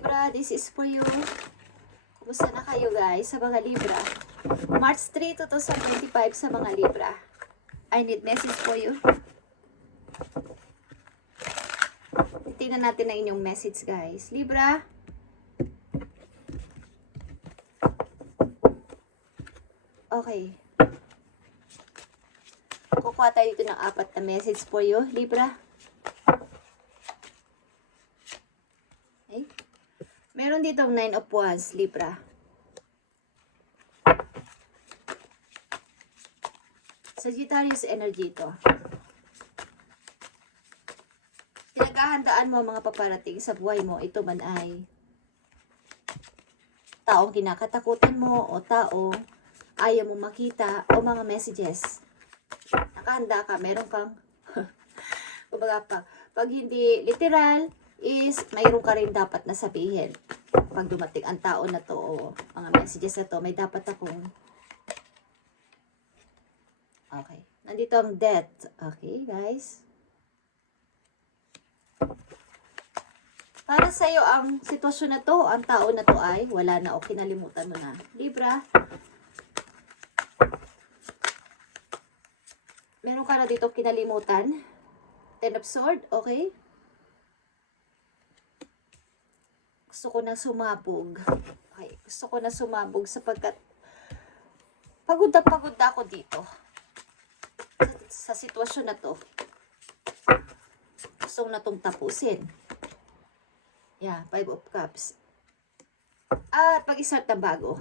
Libra, this is for you. Kumusta na kayo guys sa mga Libra? March 3, 2025 sa mga Libra. I need message for you. Tingnan natin ang inyong message guys. Libra. Okay. Kukuha tayo dito ng 4 na message for you, Libra. Okay. Meron dito 9 of Wands, Libra. Sagittarius energy ito. Pinaghahandaan mo mga paparating sa buhay mo. Ito man ay taong kinakatakutan mo o taong ayaw mo makita o mga messages. Nakahanda ka, meron kang kumbaga pag hindi literal is mayroon ka rin dapat na sabihin. Pag dumating ang tao na to o mga messages na to, may dapat akong okay. Nandito ang death. Okay, guys. Para sa'yo ang sitwasyon na to, ang tao na to ay wala na o kinalimutan mo na. Libra. Meron ka na dito kinalimutan. 10 of Swords, okay? Gusto ko na sumabog. Okay, gusto ko na sumabog sapagkat pagod na ako dito. Sa sitwasyon na to. Gusto ko na itong tapusin. Yeah, 5 of Cups. At pag-isart na bago.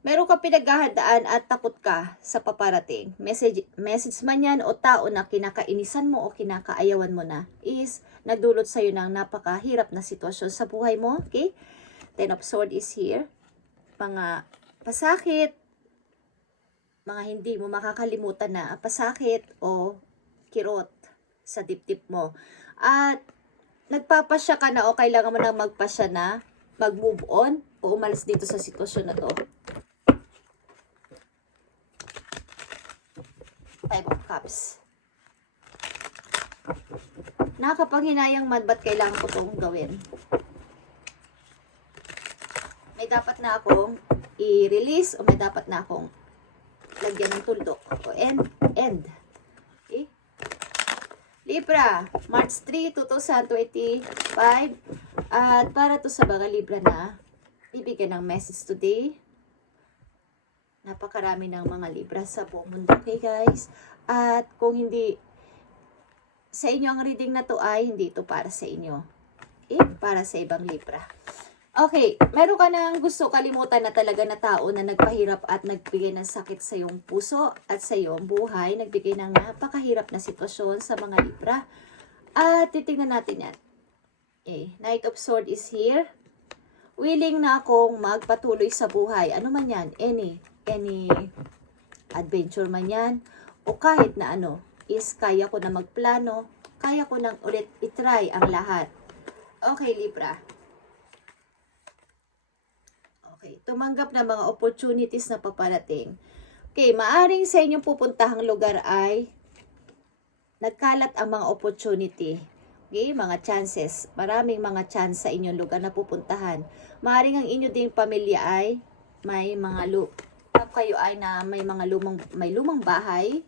Meron ka pinaghahandaan at takot ka sa paparating. Message man yan o tao na kinakainisan mo o kinakaayawan mo na is nagdulot sa'yo ng napakahirap na sitwasyon sa buhay mo. Okay? 10 of Swords is here. Mga pasakit, mga hindi mo makakalimutan na pasakit o kirot sa dibdib mo. At nagpapasya ka na o kailangan mo na magpasya na mag-move on o umalis dito sa sitwasyon na to. 5 of Cups. Nakakapanghinayang man, ba't kailangan ko itong gawin? May dapat na akong i-release o may dapat na akong lagyan ng tuldok o end. Okay? Libra, March 3, 2025. At para to sa mga Libra na bibigyan ng message today. Napakarami ng mga Libra sa buong mundo. Okay guys? At kung hindi sa inyo ang reading na to ay hindi ito para sa inyo. Okay? Para sa ibang Libra. Okay. Meron ka nang gusto kalimutan na talaga na tao na nagpahirap at nagbigay ng sakit sa iyong puso at sa iyong buhay. Nagbigay ng napakahirap na sitwasyon sa mga Libra. At titignan natin yan. Okay. Knight of Swords is here. Willing na akong magpatuloy sa buhay. Ano man yan? Any adventure man yan o kahit na ano is kaya ko na magplano, kaya ko nang ulit itry ang lahat. Okay, Libra. Okay, tumanggap na mga opportunities na paparating. Okay, maaring sa inyong pupuntahang lugar ay nagkalat ang mga opportunity. Okay, mga chances. Maraming mga chance sa inyong lugar na pupuntahan. Maaring ang inyo ding pamilya ay may mga kayo ay na may mga lumang bahay.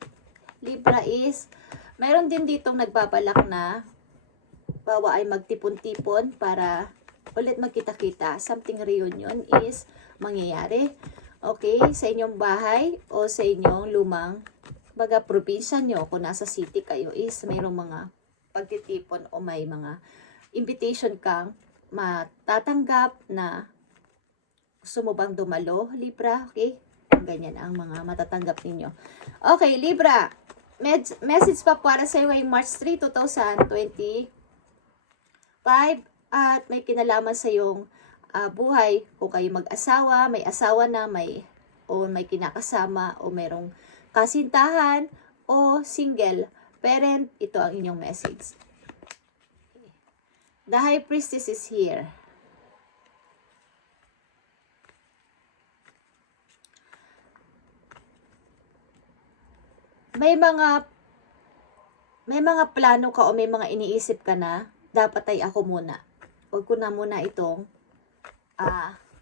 Libra is mayroon din ditong nagbabalak na bawa ay magtipon-tipon para ulit magkita-kita. Something reunion is mangyayari. Okay, sa inyong bahay o sa inyong lumang baga probinsya nyo, kung nasa city kayo is mayroong mga pagtitipon o may mga invitation kang matatanggap na gusto mo bang dumalo, Libra? Okay? Ganyan ang mga matatanggap ninyo. Okay, Libra. Message pa para sa iyo ay March 3, 2025. At may kinalaman sa iyong buhay. Kung kayo mag-asawa, may asawa na, may kinakasama, o mayroong kasintahan, o single parent, ito ang inyong message. The High Priestess is here. may mga plano ka o may mga iniisip ka na, dapat ay ako muna. Huwag ko na muna itong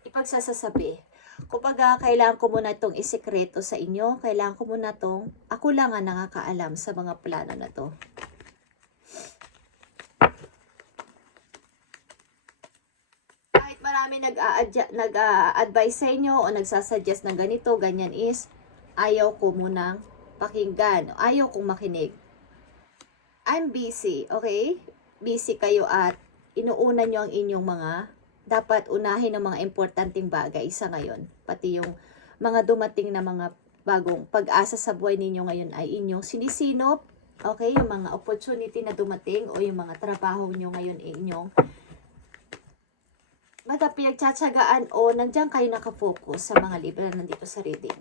ipagsasasabi. Kumbaga, kailangan ko muna itong isekreto sa inyo. Kailangan ko muna itong, ako lang ang nakakaalam sa mga plano na to. Kahit marami nag-a-advise sa inyo o nagsasuggest ng ganito, ganyan is, ayaw ko munang pakinggan. Ayaw kong makinig. I'm busy, okay? Busy kayo at inuuna nyo ang inyong mga dapat unahin ng mga importanteng bagay sa ngayon. Pati yung mga dumating na mga bagong pag-asa sa buhay ninyo ngayon ay inyong sinisinop. Okay? Yung mga opportunity na dumating o yung mga trabaho nyo ngayon ay inyong basta pinagtsatsagaan o nandiyan kayo nakafocus sa mga libro na nandito sa reading.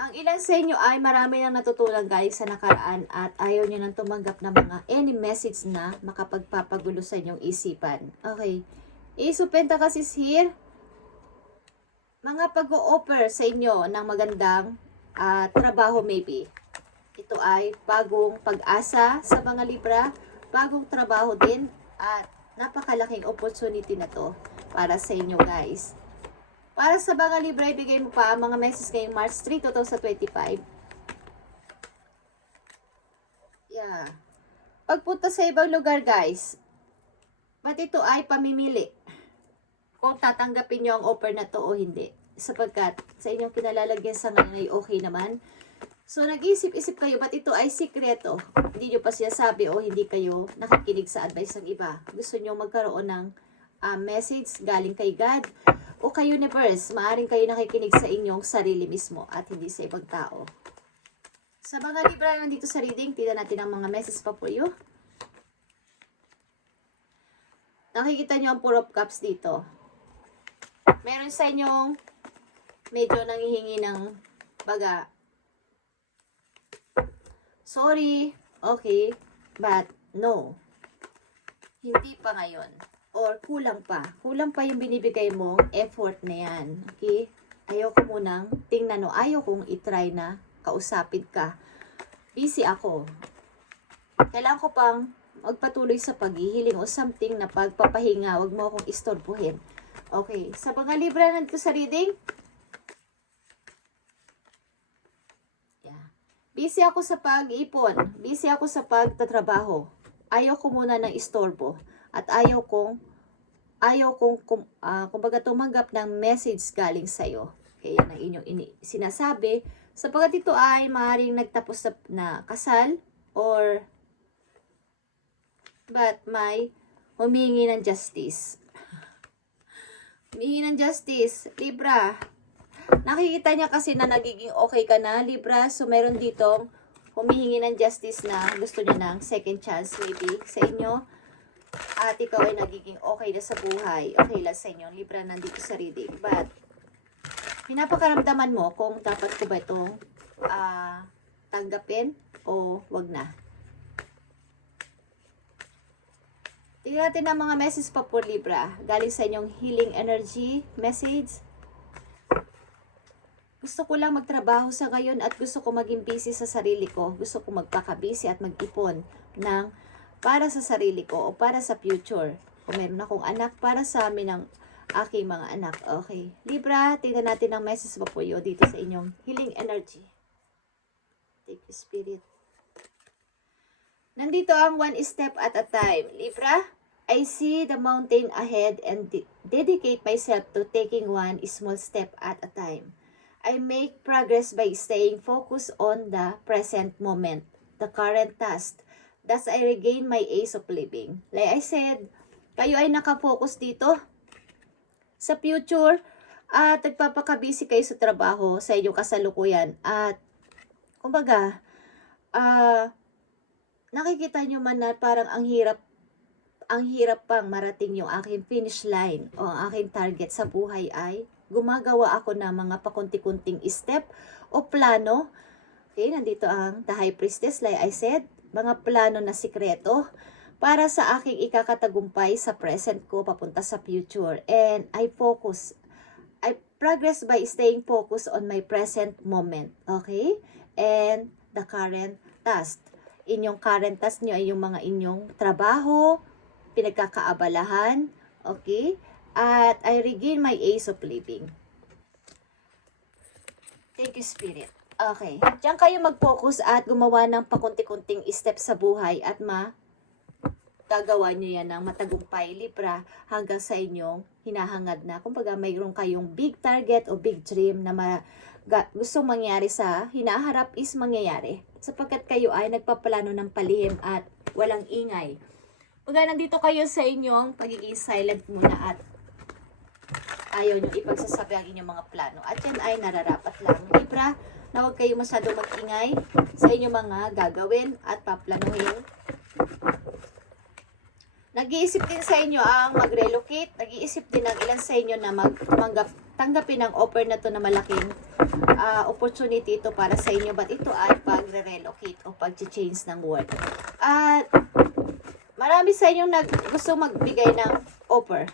Ang ilan sa inyo ay marami nang natutunan guys sa nakaraan at ayaw nyo nang tumanggap ng mga any message na makapagpapagulo sa inyong isipan. Okay. Ace of Pentacles is here. Mga pag-o-offer sa inyo ng magandang trabaho maybe. Ito ay bagong pag-asa sa mga Libra, bagong trabaho din at napakalaking opportunity na to para sa inyo guys. Para sa mga Libra, ibigay mo pa mga message ngayong March 3, 2025. Yeah. Pagpunta sa ibang lugar, guys, ba't ito ay pamimili? Kung tatanggapin nyo ang offer na to o hindi. Sapagkat sa inyong kinalalagyan sa ngayon ay okay naman. So, nag-isip-isip kayo, ba't ito ay sikreto? Hindi nyo pa sinasabi o hindi kayo nakikinig sa advice ng iba. Gusto nyo magkaroon ng message galing kay God o kay universe, maaaring kayo nakikinig sa inyong sarili mismo at hindi sa ibang tao. Sa mga Libra nandito sa reading, tignan natin ang mga messages pa po you. Nakikita nyo ang Four of Cups dito. Meron sa inyong medyo nangihingi ng baga. Sorry, okay, but no. Hindi pa ngayon. Or kulang pa. Kulang pa yung binibigay mong effort na yan. Okay? Ayaw ko munang tingnan o ayaw kong itry na kausapin ka. Busy ako. Kailangan ko pang magpatuloy sa paghihiling o something na pagpapahinga. Huwag mo akong istorbohin. Okay. Sa mga Libra nandito sa reading. Yeah. Busy ako sa pag-ipon. Busy ako sa pagtatrabaho. Ayaw ko muna ng istorbo. At ayaw kong kumbaga tumanggap ng message galing sa'yo. Okay, yan ang inyong sinasabi. Sapagkat ito ay maaaring nagtapos na kasal or but may humingi ng justice. Humingi ng justice. Libra. Nakikita niya kasi na nagiging okay ka na, Libra. So, meron ditong humihingi ng justice na gusto niya ng second chance maybe sa inyo. At ikaw ay nagiging okay na sa buhay. Okay lang sa inyo. Libra nandito sa reading. But, pinapakaramdaman mo kung dapat ko ba itong tanggapin o wag na. Tingnan natin ang mga message pa po Libra. Galing sa inyong healing energy message. Gusto ko lang magtrabaho sa ngayon at gusto ko maging busy sa sarili ko. Gusto ko magpaka-busy at mag-ipon ng para sa sarili ko o para sa future. Kung meron akong anak, para sa amin ng aking mga anak. Okay. Libra, tingnan natin ang message pa po yun dito sa inyong healing energy. Thank you, Spirit. Nandito ang one step at a time. Libra, I see the mountain ahead and dedicate myself to taking one small step at a time. I make progress by staying focused on the present moment, the current task. Thus, I regain my ace of living. Like I said, kayo ay nakafocus dito sa future at nagpapakabisi kayo sa trabaho sa inyong kasalukuyan. At, kumbaga, nakikita nyo man na parang ang hirap pang marating yung aking finish line o ang aking target sa buhay ay gumagawa ako ng mga pakunti-kunting step o plano. Okay, nandito ang The High Priestess, like I said, mga plano na sikreto para sa aking ikakatagumpay sa present ko papunta sa future. And I progress by staying focused on my present moment. Okay? And the current task. Inyong current task nyo ay yung mga inyong trabaho, pinagkakaabalahan. Okay? At I regain my ace of living. Thank you, Spirit. Okay. Diyan kayo mag-focus at gumawa ng pakunti-kunting step sa buhay at gagawa nyo yan ng matagumpay, Libra, hanggang sa inyong hinahangad na. Kumbaga, mayroon kayong big target o big dream na gustong mangyari sa hinaharap is mangyayari. Sapagkat kayo ay nagpaplano ng palihim at walang ingay. Kumbaga, nandito kayo sa inyong pagiging silent muna at ayaw nyo ipagsasabi ang inyong mga plano. At yan ay nararapat lang. Libra, na huwag kayo masyadong mag-ingay sa inyong mga gagawin at paplanuhin. Nag-iisip din sa inyo ang mag-relocate. Nag-iisip din ang ilan sa inyo na tanggapin ang offer na to na malaking opportunity ito para sa inyo. But ito ay pag-relocate o pag-change ng work. At marami sa inyo gusto magbigay ng offer.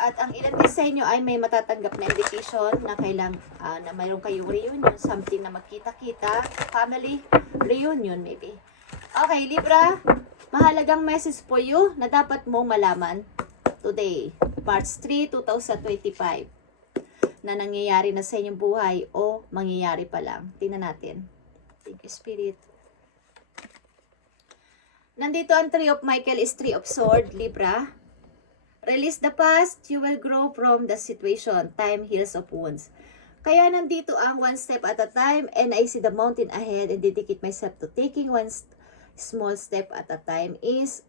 At ang ilan din sa inyo ay may matatanggap na invitation na na mayroon kayong reunion, something na magkita-kita, family reunion maybe. Okay, Libra, mahalagang message for you na dapat mong malaman today, March 3, 2025, na nangyayari na sa inyong buhay o mangyayari pa lang. Tingnan natin. Thank you, Spirit. Nandito ang Three of Michael is Three of Swords, Libra. Release the past, you will grow from the situation. Time heals of wounds. Kaya nandito ang one step at a time and I see the mountain ahead and dedicate myself to taking one small step at a time is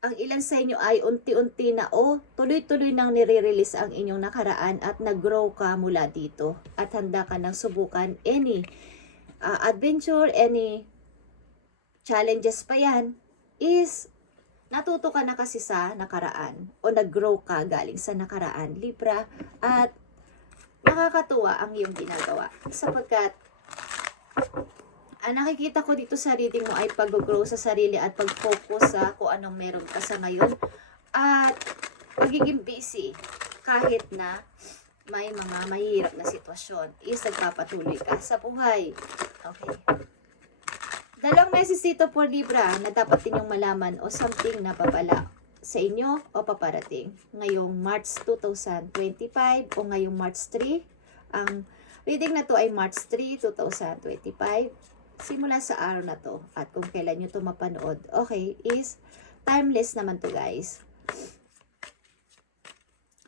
ang ilan sa inyo ay unti-unti na tuloy-tuloy nang nire-release ang inyong nakaraan at nag-grow ka mula dito at handa ka nang subukan any adventure, any challenges pa yan is natuto ka na kasi sa nakaraan o nag-grow ka galing sa nakaraan, Libra, at nakakatuwa ang iyong ginagawa sapagkat nakikita ko dito sa reading mo ay pag-grow sa sarili at pag-focus sa kung anong meron ka sa ngayon at magiging busy kahit na may mga mahirap na sitwasyon is nagpapatuloy ka sa buhay. Okay. Dalawang message dito for Libra na dapat ninyong malaman o something na papala sa inyo o paparating ngayong March 2025 o ngayong March 3. Ang reading na to ay March 3, 2025. Simula sa araw na to at kung kailan nyo to mapanood. Okay, is timeless naman to guys.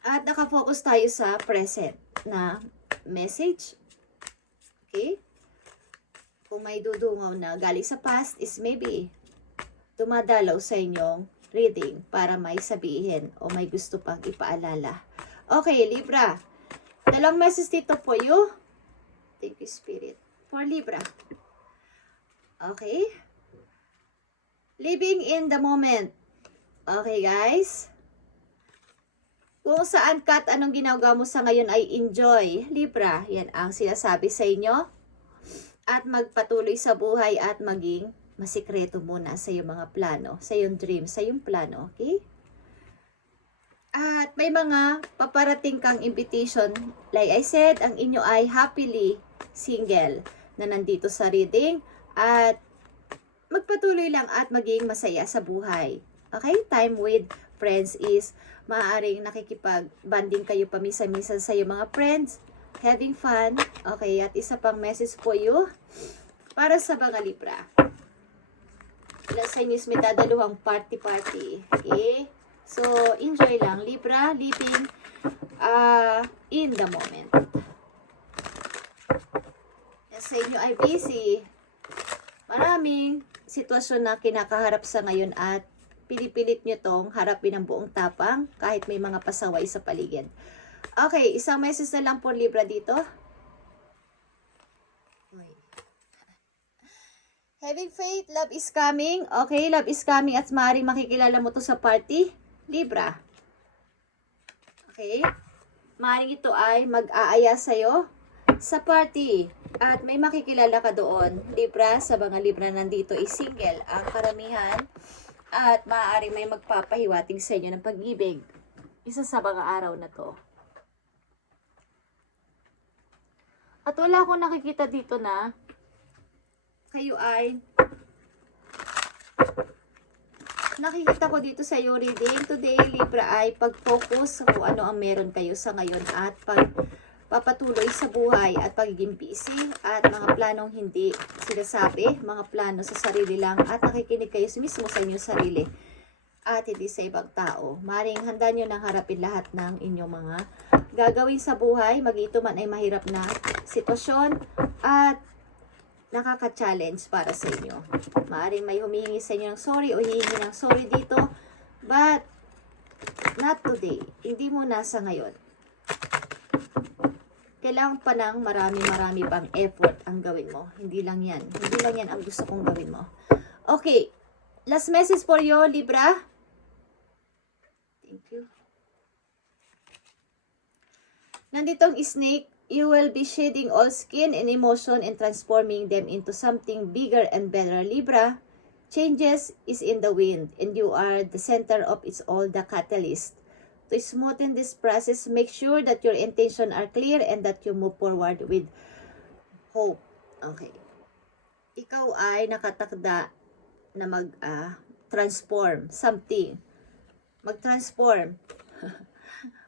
At nakafocus tayo sa present na message. Okay? Kung may dudungaw na galing sa past is maybe dumadalaw sa inyong reading para may sabihin o may gusto pang ipaalala. Okay, Libra. Dalawang message dito for you. Thank you, Spirit. For Libra. Okay. Living in the moment. Okay, guys. Kung saan ka at anong ginagawa mo sa ngayon ay enjoy. Libra, yan ang sinasabi sa inyo. At magpatuloy sa buhay at maging masikreto muna sa iyong mga plano, sa iyong dream, sa iyong plano, okay? At may mga paparating kang invitation. Like I said, ang inyo ay happily single na nandito sa reading at magpatuloy lang at maging masaya sa buhay. Okay? Time with friends is maaaring nakikipag-banding kayo pamisa-misa sa iyong mga friends. Having fun. Okay, at isa pang message po you para sa mga Libra. Ilan sa inyo is may dadaluhang party-party. Okay? So, enjoy lang. Libra, living in the moment. Yan sa inyo ay busy. Maraming sitwasyon na kinakaharap sa ngayon at pinipilit nyo tong harapin ng buong tapang kahit may mga pasaway sa paligid. Okay, isang message na lang po Libra dito. Having faith, love is coming. Okay, love is coming at maaaring makikilala mo to sa party. Libra. Okay. Maaaring ito ay mag-aaya sa'yo sa party. At may makikilala ka doon. Libra, sa mga Libra nandito is single ang karamihan. At maaaring may magpapahiwating sa inyo ng pag-ibig. Isa sa mga araw na to. At wala akong nakikita dito na kayo ay nakikita ko dito sa iyo reading today, Libra, ay pag-focus kung ano ang meron kayo sa ngayon at pagpapatuloy sa buhay at pagiging busy at mga planong hindi sinasabi, mga plano sa sarili lang at nakikinig kayo mismo sa inyong sarili at hindi sa ibang tao. Maring handa nyo nang harapin lahat ng inyong mga gagawin sa buhay, mag-ito man ay mahirap na sitwasyon at nakaka-challenge para sa inyo. Maaring may humihingi sa inyo ng sorry o hihingi ng sorry dito, but not today. Hindi mo nasa ngayon. Kailangan pa ng marami pang effort ang gawin mo. Hindi lang yan. Hindi lang yan ang gusto kong gawin mo. Okay. Last message for you, Libra. Thank you. Nandito ang snake. You will be shedding all skin and emotion and transforming them into something bigger and better. Libra, changes is in the wind and you are the center of it's all, the catalyst. To smoothen this process, make sure that your intentions are clear and that you move forward with hope. Okay. Ikaw ay nakatakda na mag-transform something. Mag-transform.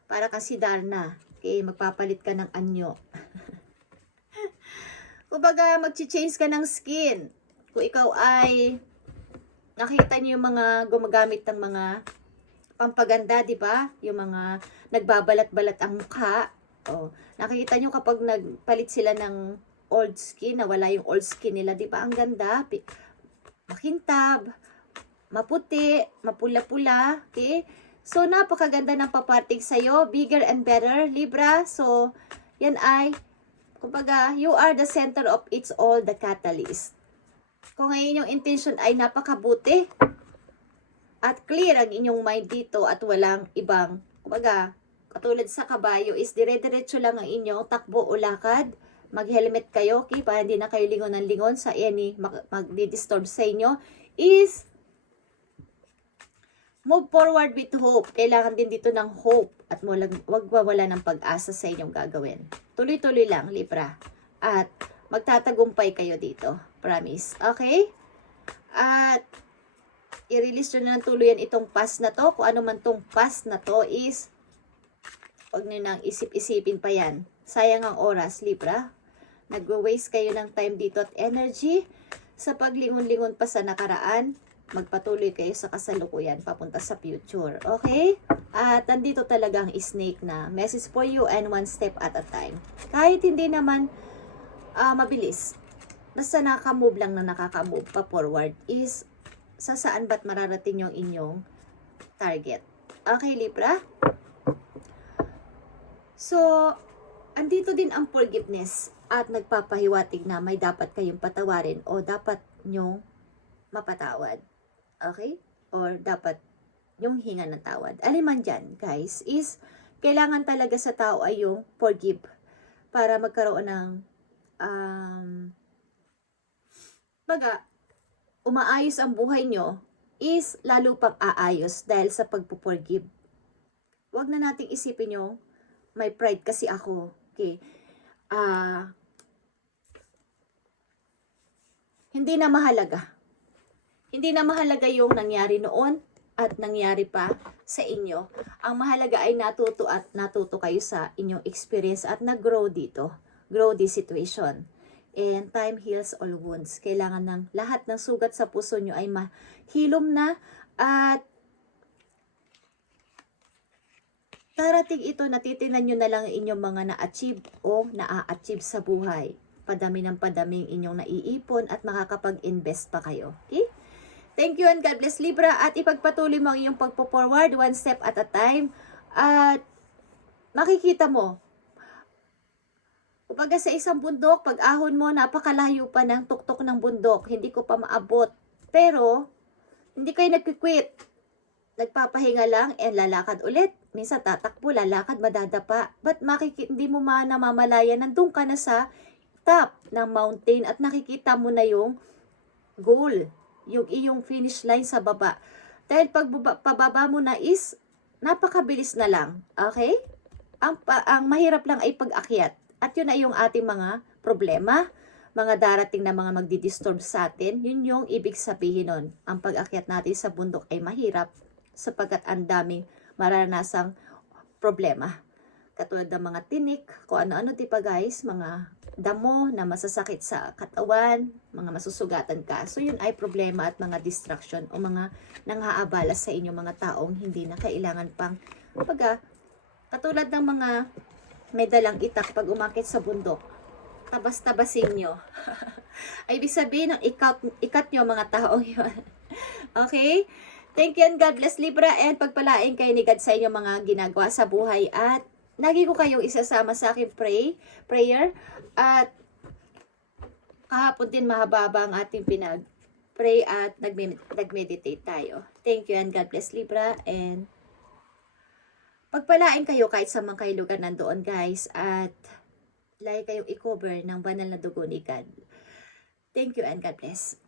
Para kasi Darna. Okay, magpapalit ka ng anyo. Kumbaga, mag-change ka ng skin. Kung ikaw ay nakita niyo yung mga gumagamit ng mga pampaganda, di ba? Yung mga nagbabalat-balat ang mukha. Oh, nakikita niyo kapag nagpalit sila ng old skin, nawala yung old skin nila, di ba? Ang ganda. Makintab, maputi, mapula-pula, okay? So, napakaganda ng paparting sa'yo. Bigger and better, Libra. So, yan ay, kumbaga, you are the center of it's all, the catalyst. Kung ngayon yung intention ay napakabuti at clear ang inyong mind dito at walang ibang, kumbaga, katulad sa kabayo is dire-diretso lang ang inyong takbo o lakad. Mag-helmet kayo, okay, para hindi na kayo lingon ng lingon sa any mag-disturb sa inyo, is move forward with hope. Kailangan din dito ng hope at wag mawala ng pag-asa sa inyong gagawin. Tuloy-tuloy lang, Libra. At magtatagumpay kayo dito. Promise. Okay? At i-release nyo na ng tuluyan itong past na to. Kung ano man tong past na to is wag nyo nang isip-isipin pa yan. Sayang ang oras, Libra. Nag-waste kayo ng time dito at energy sa paglingon-lingon pa sa nakaraan. Magpatuloy kayo sa kasalukuyan papunta sa future. Okay? At nandito talaga ang snake na message for you and one step at a time. Kahit hindi naman mabilis, basta nakamove lang na nakaka-move pa forward is sa saan ba't mararating yung inyong target. Okay, Libra? So, andito din ang forgiveness at nagpapahiwatig na may dapat kayong patawarin o dapat nyong mapatawad. Okay? Or dapat yung hinga ng tawad. Aliman dyan, guys, is kailangan talaga sa tao ay yung forgive para magkaroon ng umaayos ang buhay nyo is lalo pang aayos dahil sa pagpo-forgive. Huwag na nating isipin yung may pride kasi ako. Okay? Hindi na mahalaga. Hindi na mahalaga yung nangyari noon at nangyari pa sa inyo. Ang mahalaga ay natuto kayo sa inyong experience at nag-grow dito. Grow this situation. And time heals all wounds. Kailangan ng lahat ng sugat sa puso nyo ay mahilom na at darating ito, natitingnan nyo na lang inyong mga na-achieve o na-a-achieve sa buhay. Padami ng padaming inyong naiipon at makakapag-invest pa kayo. Okay? Thank you and God bless, Libra. At ipagpatuloy mo ang iyong pagpo-forward one step at a time. At makikita mo, kapag sa isang bundok, pag ahon mo, napakalayo pa ng tuktok ng bundok. Hindi ko pa maabot. Pero, hindi kayo nagkikwit. Nagpapahinga lang and lalakad ulit. Minsan tatakbo, lalakad, madadapa. But hindi mo namamalayan, nandun ka na sa top ng mountain at nakikita mo na yung goal. Yung iyong finish line sa baba. Dahil pag pababa mo na is napakabilis na lang. Okay? Ang mahirap lang ay pag-akyat. At yun ay yung ating mga problema, mga darating na mga magdi-disturb sa atin. Yun yung ibig sabihin nun. Ang pag-akyat natin sa bundok ay mahirap sapagkat ang daming maranasang problema. Katulad ng mga tinik, kung ano-ano diba guys, mga damo na masasakit sa katawan, mga masusugatan ka. So yun ay problema at mga distraction o mga nanghaabala sa inyo mga taong hindi na kailangan pang katulad ng mga may dalang itak pag umakit sa bundok. Tabas-tabasin nyo. Ay ibig sabihin ng ikat nyo mga taong yun. Okay? Thank you and God bless Libra, and pagpalain kayo ni God sa inyong mga ginagawa sa buhay, at lagi ko kayong isasama sa aking prayer, at kahapon din mahaba-haba ang ating pinag-pray at nag-meditate tayo. Thank you and God bless Libra, and pagpalain kayo kahit sa mga kayo lugar nandoon guys, at lagi kayong i-cover ng banal na dugo ni God. Thank you and God bless.